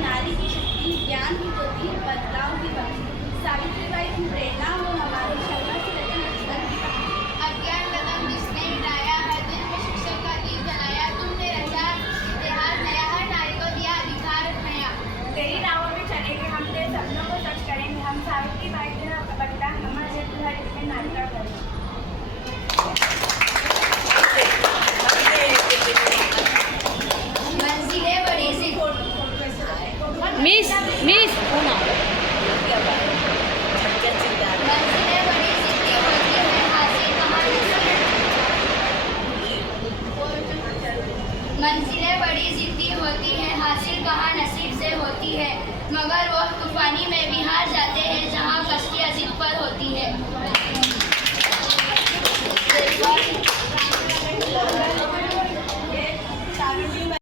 नारी की शक्ति, ज्ञान की ज्योति, बदलाव की बख्शी। सावित्रीबाई की प्रेरणा वो हमारे संघर्ष रचन जीवन की कहानी। अज्ञान कदम जिसने मिटाया है, दिल में शिक्षा का दीप जलाया, तुमने रचा इतिहास नया, हर नारी को दिया अधिकार नया। तेरी राहों में चलेंगे हम, तेरे सपनों को सच करेंगे हम। सावित्रीबाई का बलिदान हमारे हर इसमें नारी का गर्व। मंजिलें बड़ी सी मिस पूना मंजिलें बड़ी जिद्दी होती है, हासिल कहाँ मंजिलें बड़ी जिद्दी होती है, हासिल कहाँ नसीब से होती है। मगर वो तूफानी में भी हार जाते हैं, जहाँ कश्तियाँ जिद पर होती है।